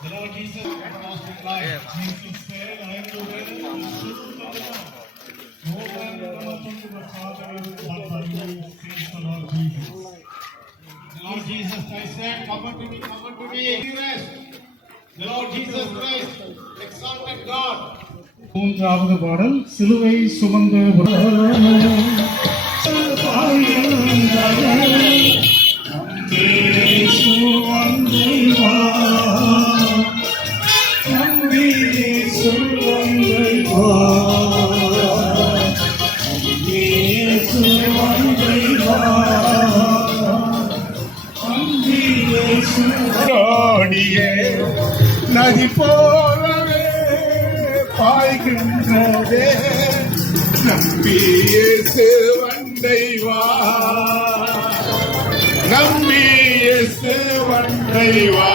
The Lord Jesus everlasting life. Jesus said, I am the way, the truth, and the life. No man cometh unto the Father but by me, says the Lord Jesus. The Lord Jesus Christ said, come unto me, rest. The Lord Jesus Christ exalted God. மூன்றாவது பாடல் சிலுவை சுமந்த நதி போலவே பாய்கின்றதே நம்பியேசு வண்டை வா நம்பியேசு வண்டை வா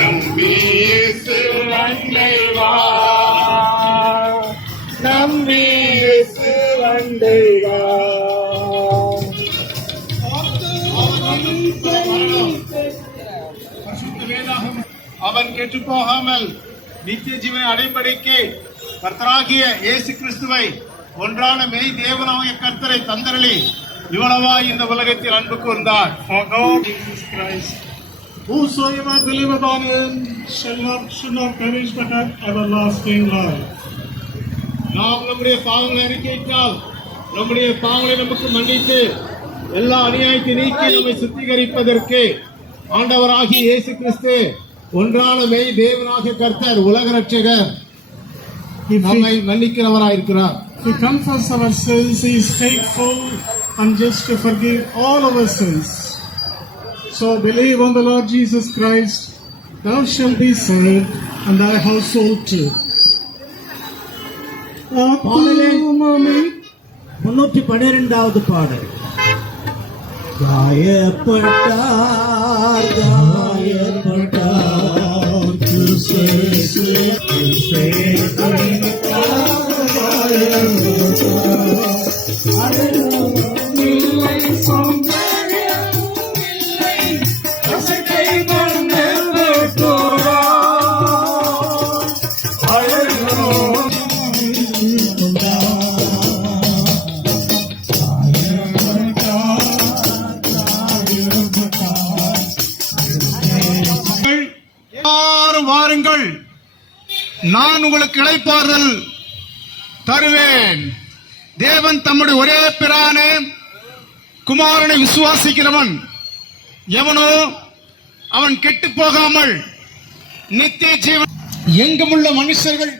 நம்பியேசு வண்டை வா நம்பியேசு வண்டை வா அவன் கெட்டு போகாமல் நித்திய ஜீவனை அடைபடிக்கு கர்த்தராகிய இயேசு கிறிஸ்துவை ஒன்றான மெய் தேவனாகிய கர்த்தரை தந்தரளி இவ்வளவா இந்த உலகத்தில் அன்பு கூர்ந்தார். Whosoever believeth on him should not perish but have everlasting life. நாம் நம்முடைய பாவங்களை அறிக்கையிட்டால் நம்முடைய பாவங்களை நமக்கு மன்னித்து எல்லா அநியாயத்தை நீக்கி நம்மை சுத்திகரிப்பதற்கு ஆண்டவராகிய இயேசு கிறிஸ்து ஒன்றான மெய் தேவனாகிய கர்த்தர் உலக ரட்சகர் நம்மை மன்னிக்கிறவராயிருக்கிறார். If we confess our sins, he is faithful and just to forgive all our sins. So believe on the Lord Jesus Christ, thou shalt be saved and thy household too. 312வது பாடல். காயப்பட்டார் வாருங்கள், நான் உங்களுக்கு இளைப்பாறுதல் தருவேன். தேவன் தம்முடைய ஒரே பிரானே குமாரனை விசுவாசிக்கிறவன் எவனோ அவன் கெட்டு போகாமல் நித்திய ஜீவன். எங்குமுள்ள மனுஷர்கள்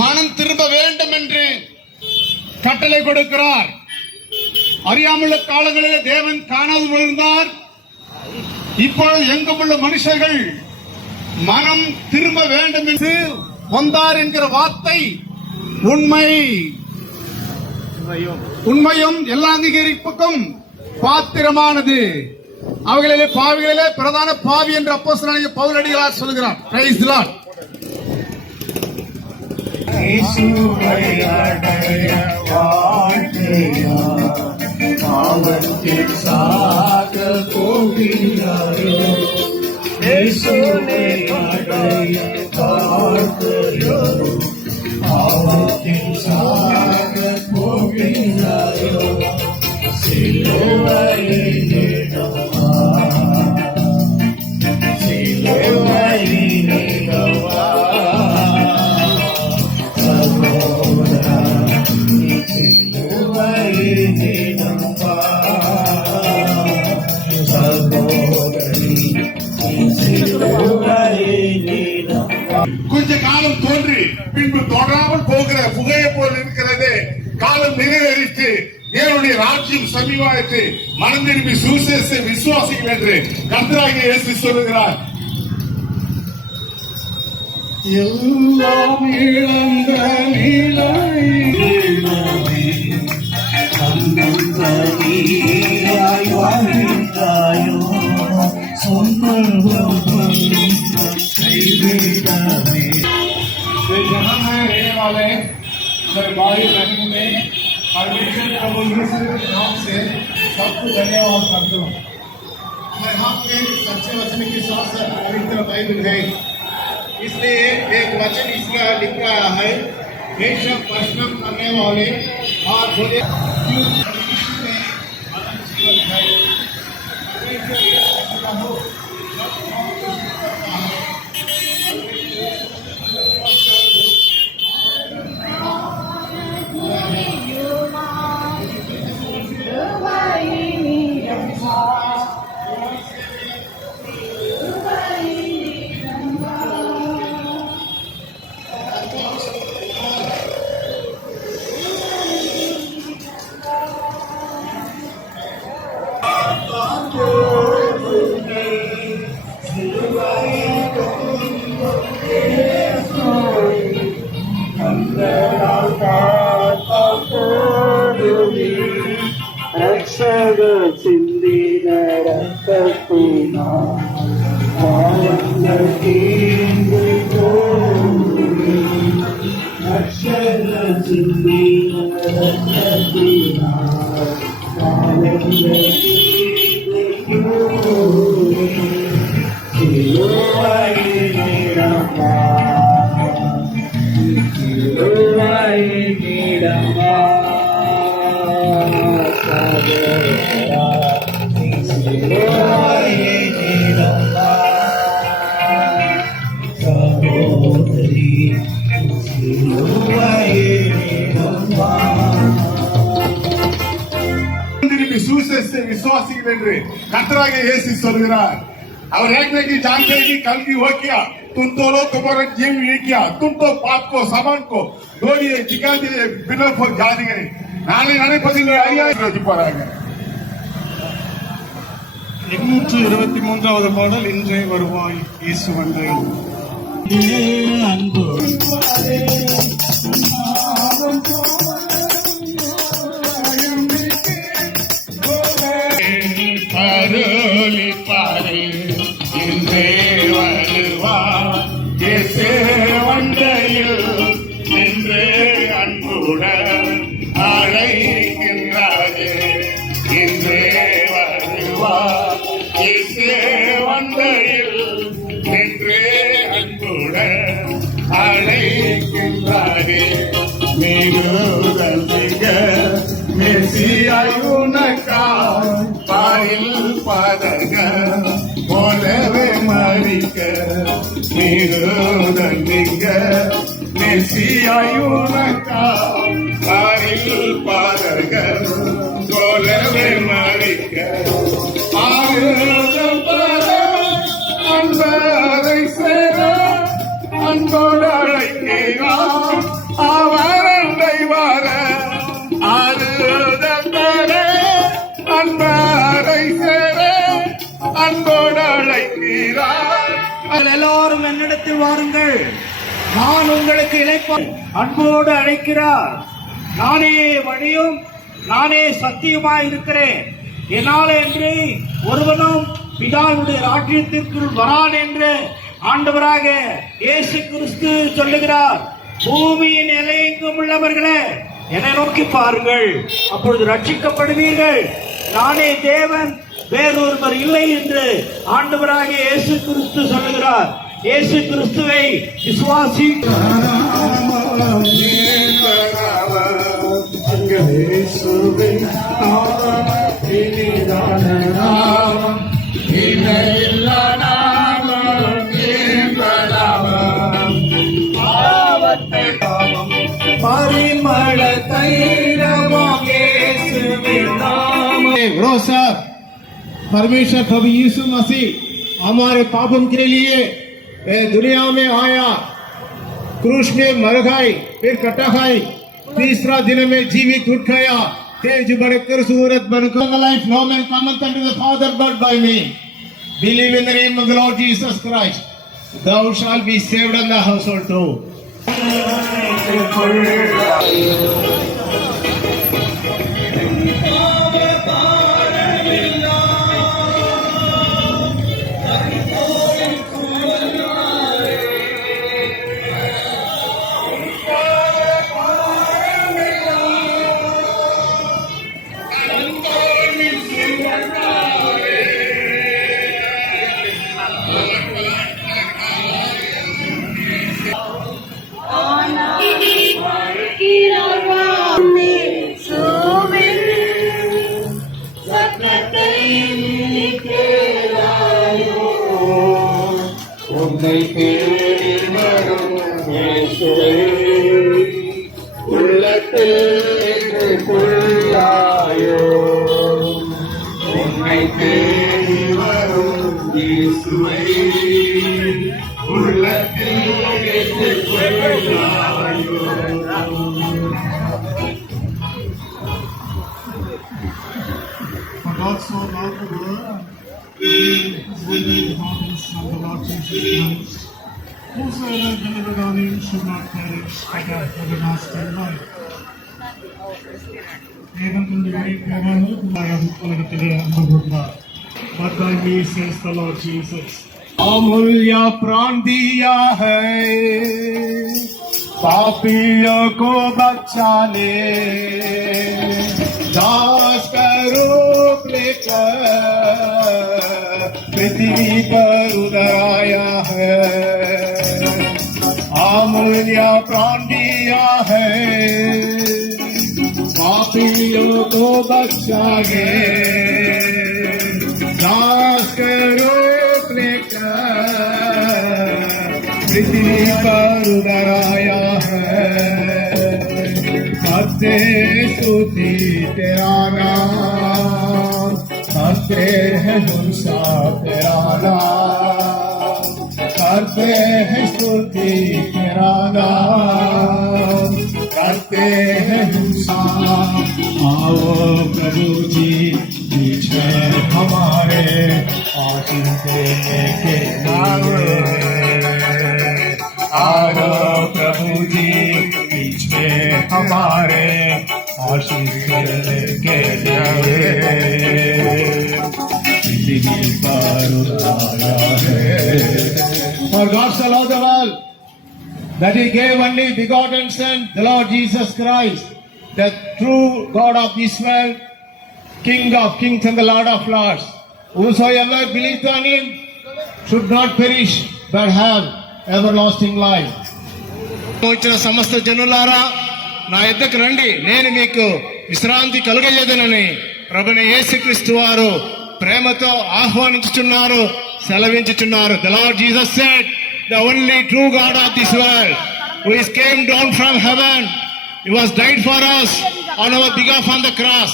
மனம் திரும்ப வேண்டும் என்று கட்டளை கொடுக்கிறார். அறியாமுள்ள காலங்களிலே தேவன் காணாமல் இருந்தார். இப்பொழுது எங்குமுள்ள மனுஷர்கள் மனம் திரும்ப வேண்டும் என்று வந்தார் என்கிற வார்த்தை உண்மையும் எல்லா அங்கீகரிப்புக்கும் பாத்திரமானது. அவைகளிலே பாவிகளிலே பிரதான பாவி என்று அப்போஸ்தலனாகிய பவுலடிகளார் சொல்கிறார். Price the Lord. இயேசுவை அடைய பார்க்கையோ பாவத்தின் சாக போகிறாயோ சிலுவையினிடவா சிலுவையினிடவா சகோதரா சிலுவையினிடவா சகோதரி கொஞ்ச காலம் தோன்றி பின்பு தொடராமல் போகிற புகையை போல் இருக்கிறது. காலம் நிறைவேறித்து தேவனுடைய ராஜ்யம் சமீபமாயிற்று. மனம் திரும்பி சுவிசேஷத்தை விசுவாசிகள் என்று கர்த்தராகிய இயேசு சொல்லுகிறார். எல்லாம் இழந்த நிலை நீயாய் வாழ்ந்தாயோ சொந்தம் கைவிடாதே ये जहाँ में रहने वाले दरबारी महल में परमेश्वर प्रभु यीशु के नाम से सबको धन्यवाद करता हूँ। मैं आपके सच्चे वचन के साथ साथ पवित्र बाइबल है, इसलिए एक वचन इसका लिख रहा है, बेशक प्रश्न करने वाले और बोले क्यों परमेश्वर में अनंत जीवन है। परमेश्वर यीशु का हो जब हम कुछ करता है, ரட்சக சிந்தின ரத்தத்தினால் பாவங்கள் தீர்ந்து போகுமே. ரட்சக சிந்தின ரத்தத்தினால் பாவங்கள் தீர்ந்து போகுமே. சிலுவையினிடமா சிலுவையினிடமா विश्वासिகள் என்று கர்த்தராகிய இயேசு சொல்கிறார். அவர் देखने की जानते कि कल की हो क्या तुम तो लोग तुम्हारा जीव ये किया, तुम तो पाप को सामान को दौड़िए जिका दिए बिना फो जाने நாளை நினைப்பதில் ஐயாயிரம் போறாங்க. 823வது பாடல் இன்றே வருவாய் இயேசு வந்தேன். பருளி பாரு இன்றே வருவாய் இயேசு வந்தையில் இன்றே அன்புடன் அழைக்கின்றாரே. இன்றே வருவாய் இயேசு வந்தையில் இன்றே அன்புடன் அழைக்கின்றாரே. மிகுதல் மிக மெசியாய் உனக்காய் பாயில் பதக போலவே மறிக்க. மிகுதல் மிக மெசியாய் உனக்காய் பாயில் பதக போலவே மறிக்க. ஆறுதல் பெற அன்பரை சேர அன்போடு அழைக்கிறார் அவர் அண்டை வர. ஆறுதல் பெற அன்பரை சேர அன்போடு அழைக்கிறார். எல்லாரும் என்னிடத்தில் வாருங்கள், நான் உங்களுக்கு இளைப்பான். அன்போடு அழைக்கிறார். நானே வழியும் நானே சத்தியமாய் இருக்கிறேன். என்னால் என்று ஒருவனும் பிதாவுடைய ராஜ்யத்திற்குள் வரான் என்று ஆண்டவராக இயேசு கிறிஸ்து சொல்லுகிறார். பூமியின் எல்லையெங்கும் உள்ளவர்களே என்னை நோக்கி பாருங்கள், அப்பொழுது ரட்சிக்கப்படுவீர்கள். நானே தேவன், வேறொருவர் இல்லை என்று ஆண்டவராக இயேசு கிறிஸ்து சொல்லுகிறார். இயேசு கிறிஸ்துவை விசுவாசி பரிமள தைரமாம் இயேசுவின் நாமம். साहब परमेश्वर प्रभु यीशु मसीह हमारे पापों के लिए दुनिया में आया, क्रूस में मर गए, फिर कटा गए, तीसरा दिन में जीवित उठ गया, तेज बढ़कर सूरत बनकर life no man cometh unto the Father but by me. Believe in the name of the Lord Jesus Christ. thou shalt be saved in the household too. உன்னை தேடி வரும் இயேசுவே, உள்ளத்தில் கொள்ளாயோ. உன்னை தேடி வரும் இயேசுவே, உள்ளத்தில் கொள்ளாயோ. For God so loved the world, He gave His only begotten Son, the Lord Jesus Christ. Whosoever believeth on Him should not perish, but have everlasting life. Even in the great heaven, I am உலகத்திலே அன்பு கூர்ந்தார். But by me says the Lord Jesus. अमूल्य प्राण दिया है, पापियों को बचाने, दास का रूप लेकर पृथ्वी पर उतर आया है। अमूल्य प्राण दिया है, पापियों को बचाने, दास का रूप लेकर पृथ्वी पर उतर आया है। करते स्तुति तेरा नाम, करते हैं हुंसा तेरा नाम, करते हैं स्तुति तेरा नाम, करते हैं हुंसा। आओ प्रभु जी बीच में हमारे आशीष देने के लिए, आओ प्रभु जी बीच में हमारे आशीष देने के लिए। जिंदगी पर उतारा है। For God so loved the world that He gave only begotten Son, the Lord Jesus Christ, the true God of this world, King of kings and the Lord of lords. Whosoever believeth on Him should not perish but have everlasting life. వచ్చిన సమస్త జనులారా, నా యొద్దకు రండి, నేను మీకు విశ్రాంతి కలుగజేదనని ప్రభువైన యేసుక్రీస్తు వారు ప్రేమతో ఆహ్వానించుచున్నారు, సెలవించుచున్నారు. The Lord Jesus said, the only true God of this world, who is came down from heaven, He was died for us on our behalf on the cross,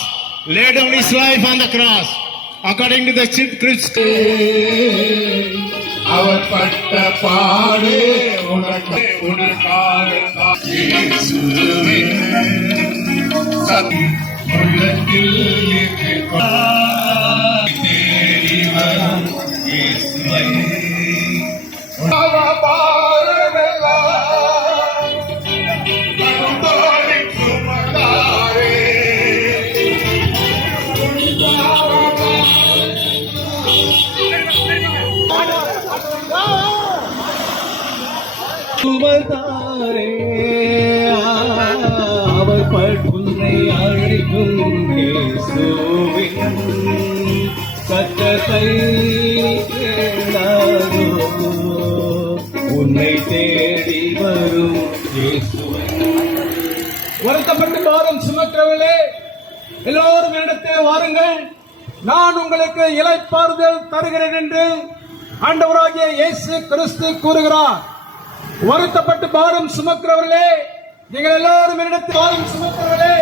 laid down His life on the cross, according to the scripture. அவர் பட்ட பாடு உனக்கு உனக்காக இயேசுவே, உள்ளத்தில் தேடி வரும் இயேசுவே, சுமந்தாரே, அவர் பற்றுரை அழைக்கும் இயேசுவின் சத்தத்தை கேளாதோ. உன்னை தேடி வரும் இயேசுவே. வருத்தப்பட்டு பாரம் சுமக்கிறவர்களே, எல்லோரும் என்னிடத்தில் வாருங்கள், நான் உங்களுக்கு இளைப்பாறுதல் தருகிறேன் என்று ஆண்டவராகிய இயேசு கிறிஸ்து கூறுகிறார். வருத்தப்பட்டு பாரம் சுமக்கிறவர்களே, நீங்கள் எல்லோரும் என்னிடத்தில் பாரம் சுமக்கிறவர்களே,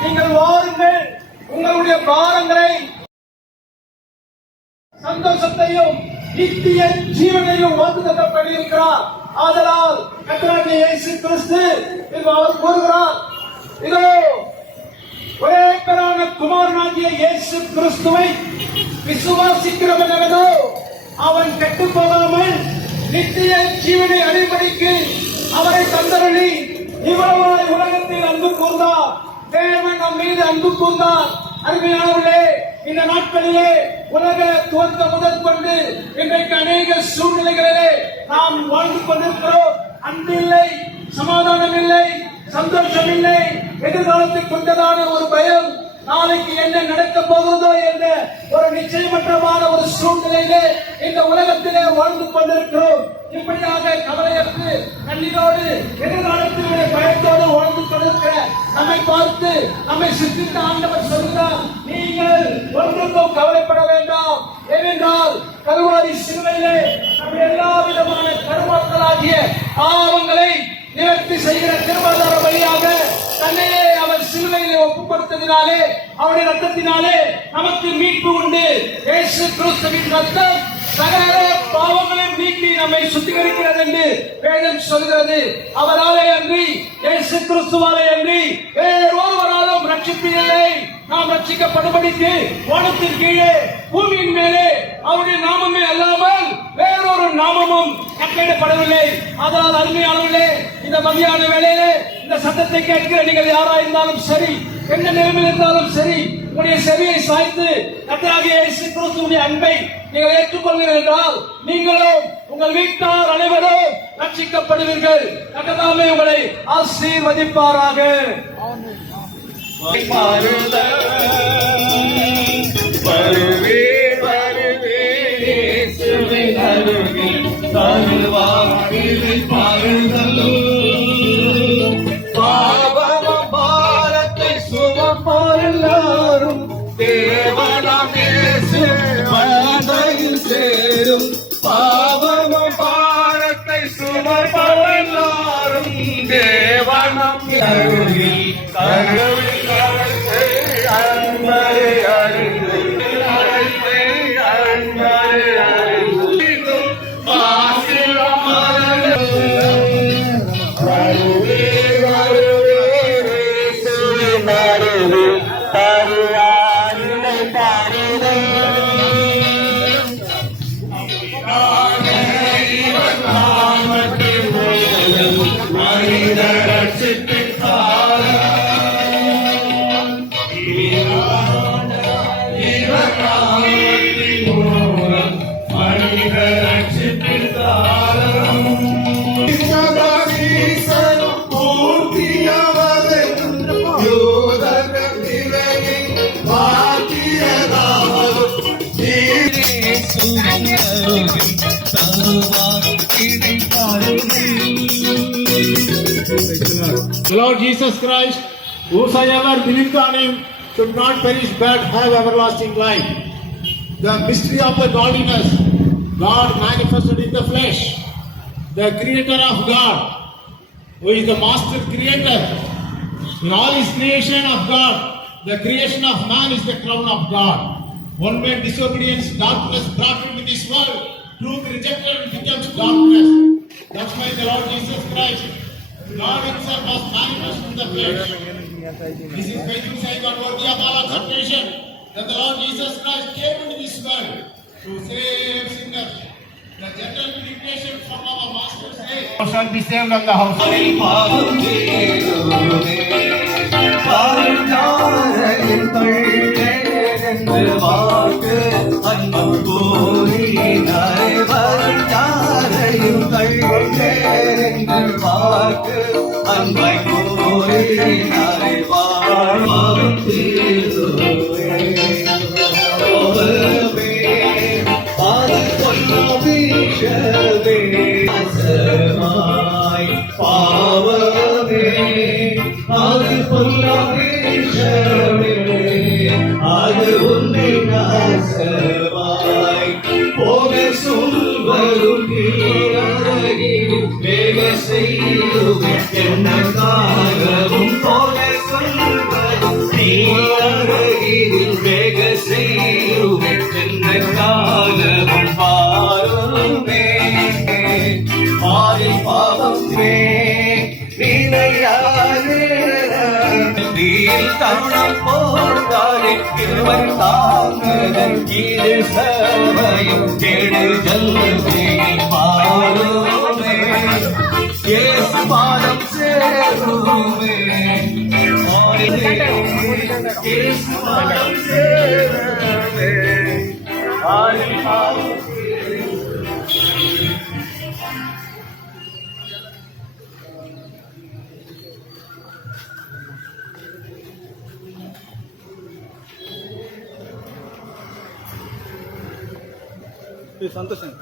நீங்கள் வாருங்கள், உங்களுடைய பாரங்களை சந்தோஷத்தையும் நித்திய ஜீவனையும் வாக்குத்தத்தம் பண்ணியிருக்கிறார். ஆதலால் கர்த்தராகிய இயேசு கிறிஸ்து அவர் கூறுகிறார், இதோ ஒரே பேரான குமாரனாகிய இயேசு கிறிஸ்துவை விசுவாசிக்கிறவனோ அவன் கெட்டுப் போகாமல் நித்திய ஜீவனை அடிப்படைக்கு அவரை தந்தருளி இவ்வளவாய் உலகத்தில் அன்பு கூர்ந்தார். தேவன் நம் மீது அன்பு கூர்ந்தார். அருமையானவர்களே, இந்த நாட்களிலே உலக துவக்க முதல் கொண்டு இன்றைக்கு அநேக சூழ்நிலைகளிலே நாம் வாழ்ந்து கொண்டிருக்கிறோம். அன்பு இல்லை, சமாதானம் இல்லை, சந்தோஷம் இல்லை, எதிர்காலத்தை கொண்டதான ஒரு பயம், நாளைக்கு என்ன நடக்க போகிறதோ என்ற ஒரு நிச்சயமற்றமான ஒரு சூழ்நிலையிலே இந்த உலகத்திலே வாழ்ந்து கொண்டிருக்கிறோம். இப்படியாக கவலையற்று கண்ணீரோடு எதிர்காலத்தினுடைய பயத்தோடு வாழ்ந்து கொண்டிருக்கிற நம்மை பார்த்து நம்மை சிந்தித்த ஆண்டவர் சொல்கிறார், நீங்கள் ஒன்றுக்கும் கவலைப்பட வேண்டாம். ஏனென்றால் கல்வாரி சிலுவையிலே நம்முடைய எல்லா விதமான கருமாக்களாகிய பாவங்களை நிவர்த்தி செய்கிற திருவாதார வழியாக தன்னையே அவர் சிலுவையிலே ஒப்புக் கொடுத்ததினாலே அவருடைய ரத்தத்தினாலே நமக்கு மீட்பு உண்டு. இயேசு கிறிஸ்துவின் ரத்தம் சகல பாவங்களையும் நீக்கி நம்மை சுத்திகரிக்கிறது என்று வேதம் சொல்கிறது. அவராலே அன்றி, இயேசு கிறிஸ்துவாலே அன்றி வேறொருவராலும் ரட்சிப்பு இல்லை. நாம் ரட்சிக்கப்படும்படிக்கு வானத்தின் கீழே பூமியின் மேலே அவருடைய நாமமே அல்லாமல் வேறொரு நாமமும் கட்டளையிடப்படவில்லை. அதனால் அருமையானவர்களே, இந்த மதியான வேளையிலே இந்த சத்தத்தை கேட்கிற நீங்கள் யாராயிருந்தாலும் சரி, எந்த நிலைமையில் இருந்தாலும் சரி, உங்களுடைய செவியை சாய்த்து கர்த்தராகிய இயேசு கிறிஸ்துவின் அன்பை நீங்கள் ஏற்றுக்கொள்வீர்கள் என்றால் நீங்களும் உங்கள் வீட்டார் அனைவரும் ரட்சிக்கப்படுவீர்கள். கர்த்தர் உங்களை ஆசீர்வதிப்பாராக. பாவமும் பாரத்தை சுமப்போர் எல்லாரும் தேவனாம் இயேசு மந்தையில் சேரும். பாவமும் பாரத்தை சுமப்போர் எல்லாரும் தேவனாம் அருகில் கருவில் அழைத்து அன்பரை அறிந்து அன்பரை அறிந்து The Lord Jesus Christ, whosoever believeth on him should not perish but have everlasting life. The mystery of the godliness, God manifested in the flesh, the creator of God, who is the master creator. In all his creation of God, the creation of man is the crown of God. One man disobedience, darkness brought into this world, truth rejected becomes darkness. That's why the Lord Jesus Christ, God himself was manifest in the flesh. This is faithful saying and worthy of all acceptation that the Lord Jesus Christ came into this world to save sinners. The general meditation from our Master says, shall be saved on the house. அன்பை கோரினாய் வாழ்வாம் பாவமே அது பொல்லாதே அது உன்னை நாசமாய் போக சொல்வரும் வேக செய்யும் என்ன காலமும் போக சொல்வரும் நீரகில் வேக செய்யும் என்ன காலமும் பாருமே மாறி பாவமே தருணம் போதாலே இருவர் தாங்குதல் இது சமயம் கெடுதல் பாரு கிறிஸ்துவால் சேரவே. சந்தோஷம்.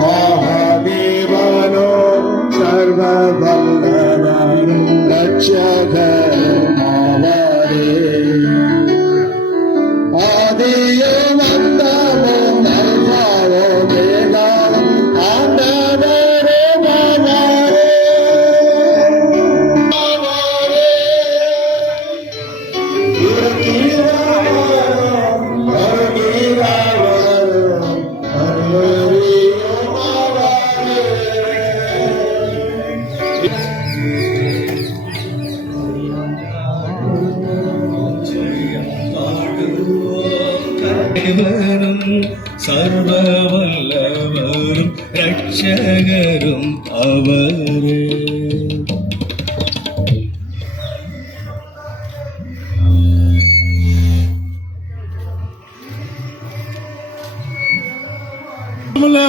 महादेवनो सर्ववल्लभं रक्षकमावरे आदियो मन्दमो नल्भावो वेदां आन्दवरे ममरे தேவனும் சர்வவல்லவரும் ரட்சகரும் அவரே.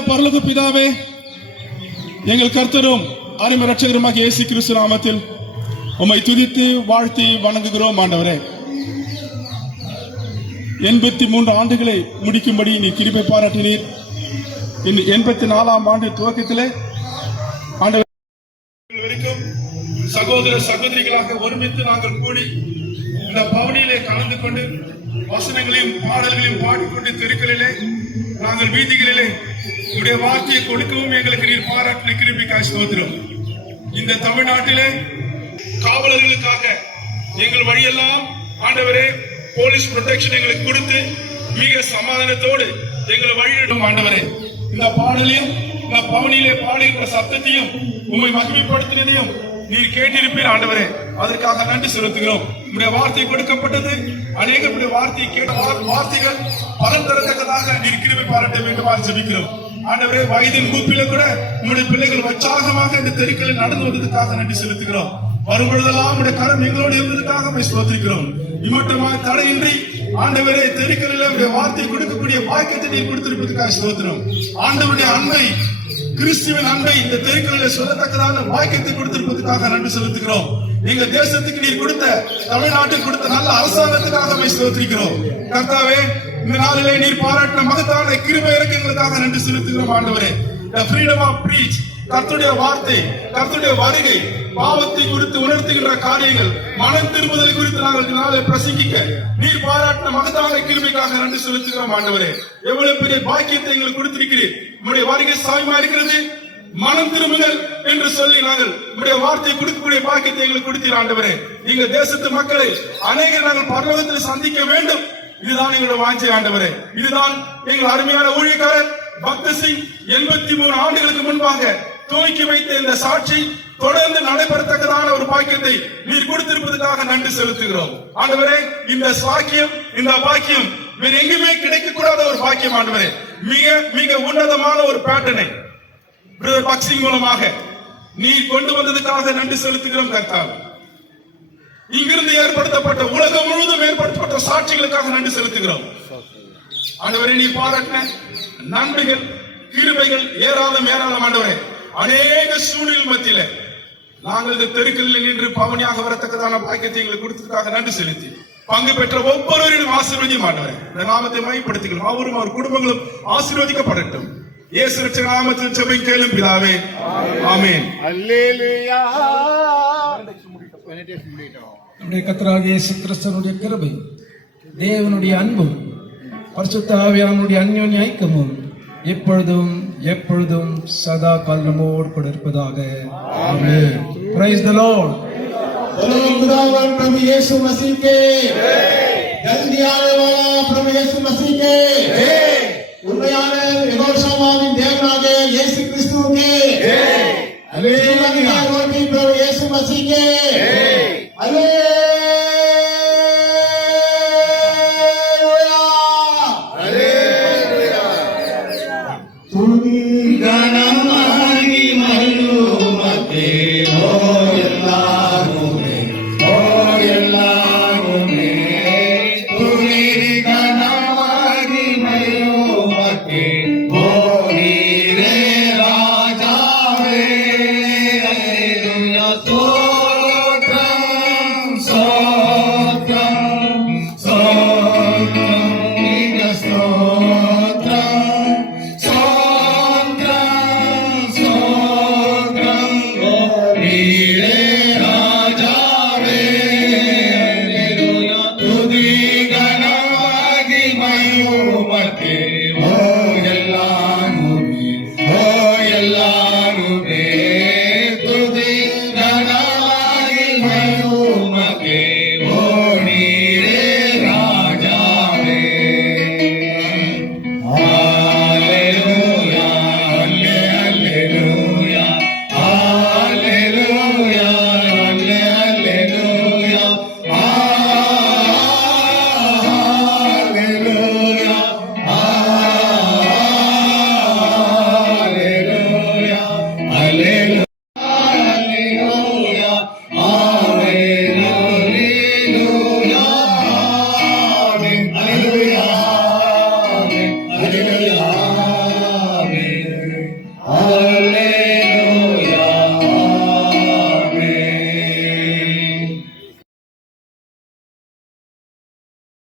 பரலோக பிதாவே, எங்கள் கர்த்தரும் அருமை ரட்சகருமாக இயேசு கிறிஸ்து நாமத்தில் உம்மை துதித்து வாழ்த்தி வணங்குகிறோம். ஆண்டவரே, 83 ஆண்டுகளை முடிக்கும்படி நீ கிருபை பாராட்டினீர். 84ஆம் ஆண்டு துவக்கத்திலே ஆண்டவர் வரைக்கும் சகோதர சகோதரிகளாக ஒருமித்து நாங்கள் கூடி இந்த பவனியிலே கலந்து கொண்டு வசனங்களையும் பாடல்களையும் பாடிக்கொண்டு தெருக்களிலே நாங்கள் வீதிகளிலே உடைய வார்த்தையை கொடுக்கவும் எங்களுக்கு நீர் பாராட்டின கிருபைக்காய் ஸ்தோத்திரம். இந்த தமிழ்நாட்டிலே காவலர்களுக்காக எங்கள் வழியெல்லாம் ஆண்டவரே போலீஸ் ப்ரொடெக்ஷன் எங்களுக்கு கொடுத்து மிக சமாதானத்தோடு எங்களை வழியிடும். ஆண்டவரே, இந்த பாடலையும் இந்த பவனியிலே பாடுகின்ற சத்தத்தையும் உம்மை மகிமைப்படுத்தினதையும் நீர் கேட்டிருப்பீர். ஆண்டவரே, அதற்காக நன்றி செலுத்துகிறோம். உடைய வார்த்தை கொடுக்கப்பட்டது, அநேகருடைய வார்த்தையை கேட்ட வார்த்தைகள் பலன் தரத்தக்கதாக நீர் கிருபை பாராட்ட வேண்டுமா ஜெபிக்கிறோம். ஆண்டவரே, வயதின் மூப்பில கூட உங்களுடைய பிள்ளைகள் உற்சாகமாக இந்த தெருக்களில் நடந்து வந்ததுக்காக நன்றி செலுத்துகிறோம். வரும்பொழுதெல்லாம் உடைய கரம் எங்களோடு இருந்ததுக்காக ஸ்தோத்திரிக்கிறோம். இம்மட்டமாக தடையின்றி ஆண்டவரே தெருக்களில் உடைய வார்த்தை கொடுக்கக்கூடிய வாக்கியத்தை நீர் கொடுத்திருப்பதற்காக ஸ்தோத்திரம். ஆண்டவருடைய அன்பை, கிறிஸ்துவின் அன்பை இந்த தெருக்களில் சொல்லத்தக்கதான வாக்கியத்தை கொடுத்திருப்பதற்காக நன்றி செலுத்துகிறோம். எங்க தேசத்துக்கு நீர் கொடுத்த, தமிழ்நாட்டுக்கு கொடுத்த நல்ல அரசாங்கத்துக்காக ஸ்தோத்திரிக்கிறோம். கர்த்தாவே, இந்த நாளிலே நீர் பாராட்டின மகத்தான கிருபை இறக்கங்களுக்காக நன்றி செலுத்துகிறோம். ஆண்டவரே, the freedom of preach, கர்த்தருடைய வார்த்தை, கர்த்தருடைய வருகை, பாவத்தை குறித்து உணர்த்துகின்ற காரியங்கள், மனம் திரும்புதல் குறித்து நாங்கள் நாளை பிரசங்கிக்க நீர் பாராட்டின மகத்தான கிருபைக்காக நன்றி செலுத்துகிறோம் ஆண்டவரே. எவ்வளவு பெரிய பாக்கியத்தை எங்களுக்கு கொடுத்திருக்கிறீர். உங்களுடைய வருகை சாயமா இருக்கிறது. மனம் திரும்புதல் என்று சொல்லி நாங்கள் உங்களுடைய வார்த்தையை கொடுக்கக்கூடிய பாக்கியத்தை எங்களுக்கு கொடுத்தீர் ஆண்டவரே. நீங்க தேசத்து மக்களை அநேகர் நாங்கள் பரலோகத்தில் சந்திக்க வேண்டும். இதுதான் எங்களுடைய வாஞ்சை ஆண்டவரே. இதுதான் எங்கள் அருமையான ஊழியக்காரர் பக்த சிங் 83 ஆண்டுகளுக்கு முன்பாக துவக்கி வைத்த இந்த சாட்சி தொடர்ந்து நடைபெறத்தக்கதான ஒரு பாக்கியத்தை நீர் கொடுத்திருப்பதற்காக நன்றி செலுத்துகிறோம் ஆண்டவரே. இந்த சாக்கியம், இந்த பாக்கியம் வேற எங்குமே கிடைக்கக்கூடாத ஒரு பாக்கியம் ஆண்டவரே. மிக மிக உன்னதமான ஒரு பேட்டனை பிரதர் பக்சிங் மூலமாக நீர் கொண்டு வந்ததுக்காக நன்றி செலுத்துகிறோம் கர்த்தாவே. இங்கிருந்து ஏற்படுத்தப்பட்ட உலகம் முழுவதும் ஏற்படுத்தப்பட்ட சாட்சிகளுக்காக நன்றி செலுத்துகிறோம் ஆண்டவரே. நீ பாராட்டின நன்மைகள், கிருபைகள் ஏராளம் ஏராளம் ஆண்டவரே. அநேக சூழ்நிலை மத்தியில நாங்கள் இந்த தெருக்களில் நின்று பவனியாக வரத்தக்கதான பாக்கியத்தை எங்களுக்கு கொடுத்ததுக்காக நன்றி செலுத்தி பங்கு பெற்ற ஒவ்வொருவரையும் ஆசீர்வதியும் ஆண்டவரே. இந்த நாமத்தை மையப்படுத்திக்கிறோம். அவரும் அவர் குடும்பங்களும் ஆசீர்வதிக்கப்படட்டும். இயேசு ரட்சகர் நாமத்தில் ஜெபம் கேளும் பிதாவே, ஆமென். அல்லேலூயா. நம்முடைய கர்த்தராகிய இயேசு கிறிஸ்துவினுடைய கிருபை, தேவனுடைய அன்பும், பரிசுத்த ஆவியானவருடைய அந்யோன்ய ஐக்கியமும் எப்பொழுதும் எப்பொழுதும் சதா காலமோடு கூட இருப்பதாக. ஆமென். Praise the Lord. खुदावन प्रभु यीशु मसीह के, जल्दी आने वाला प्रभु यीशु मसीह के, उन्नयाने यहोशावाविन देवनागे यीशु क्रिस्तु के, हालेलुया. प्रभु यीशु मसीह के, हालेलुया.